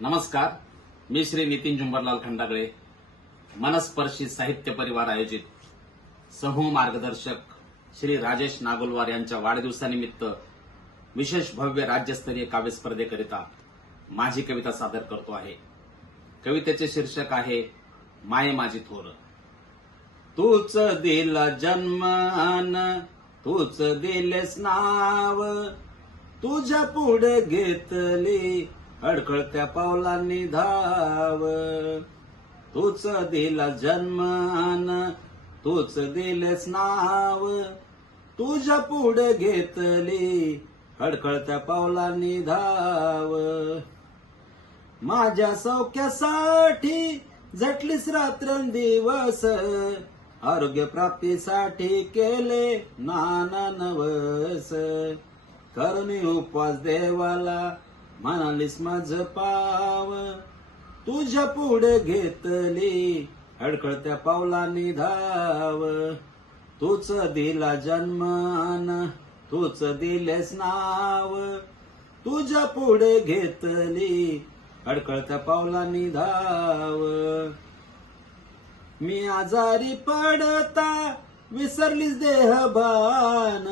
नमस्कार मी श्री नितीन झुंबरलाल खंडागळे मनस्पर्शी साहित्य परिवार आयोजित समूह मार्गदर्शक श्री राजेश नागोलवार यांच्या वाढदिवसानिमित्त विशेष भव्य राज्यस्तरीय काव्य स्पर्धेकरिता माझी कविता सादर करतो आहे. कवितेचे शीर्षक आहे माये माझी थोर. तूच दिला जन्म तूच दिलेस नाव तुझ्या पुढे घेतली अडखळत्या पावलांनी धाव. तूच दिला जन्मान तूच दिलेस नाव. तुझ्या पुढे घेतली अडखळत्या पावलांनी धाव. माझ्या सौख्यासाठी झटलीस रात्रंदिवस आरोग्य प्राप्तीसाठी केले नाना नवस करुणी उपवास देवाला म्हणालीस माझ पाव तुझ्या पुढे घेतली. अडखळत्या पावलांनी धाव. तूच दिला जन्मान तूच दिलेस नाव. तुझ्या पुढे घेतली अडखळत्या पावलांनी धाव. मी आजारी पडता विसरलीस देहभान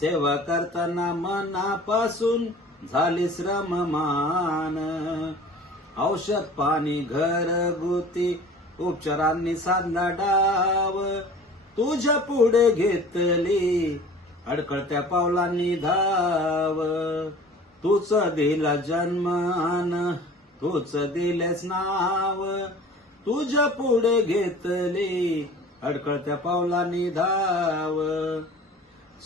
सेवा करताना मनापासून झाली श्रममान. औषध पाणी घरगुती उपचारांनी साधला डाव. तुझ्या पुढे घेतली अडकळत्या पावलांनी धाव. तूच दिला जन्मान तूच दिलेस नाव. तुझ्या पुढे घेतली अडकळत्या पावलांनी धाव.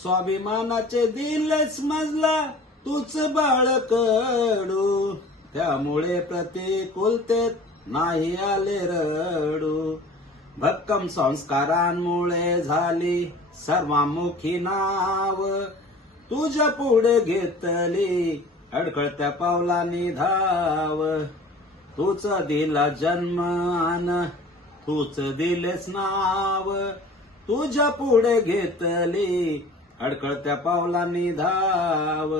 स्वाभिमानाचे दिलेस मजला तूच बाळकडू. त्यामुळे प्रतिकूलतेत नाही आले रडू. भक्कम संस्कारांमुळे झाली सर्वामुखी नाव. तुझ्या पुढे घेतली अडकळत्या पावलांनी धाव. तूच दिला जन्मान तूच दिलेस नाव. तुझ्या पुढे घेतली अडकळत्या पावलांनी धाव.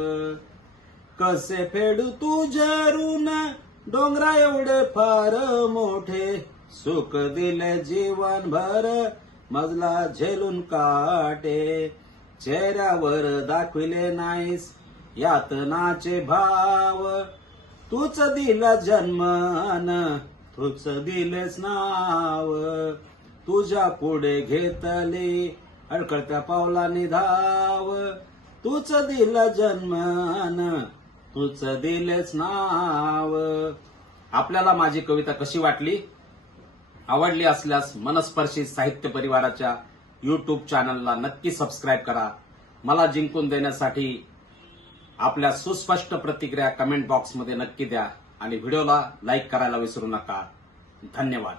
कसे फेडू तुझ्या ऋण डोंगरा एवढे फार मोठे. सुख दिले जीवनभर मजला झेलून काटे. चेहऱ्यावर दाखविले नाहीस यातनाचे भाव. तूच दिला जन्मन तूच दिलेस नाव. तुझ्या पुढे घेतली अडकळत्या पावलाने धाव. तूच दिल जन्मन तूच दिलच नाव. आपल्याला माझी कविता कशी वाटली? आवडली असल्यास मनस्पर्शी साहित्य परिवाराच्या युट्यूब चॅनलला नक्की सबस्क्राईब करा. मला जिंकून देण्यासाठी आपल्या सुस्पष्ट प्रतिक्रिया कमेंट बॉक्समध्ये नक्की द्या आणि व्हिडिओला लाईक करायला विसरू नका. धन्यवाद.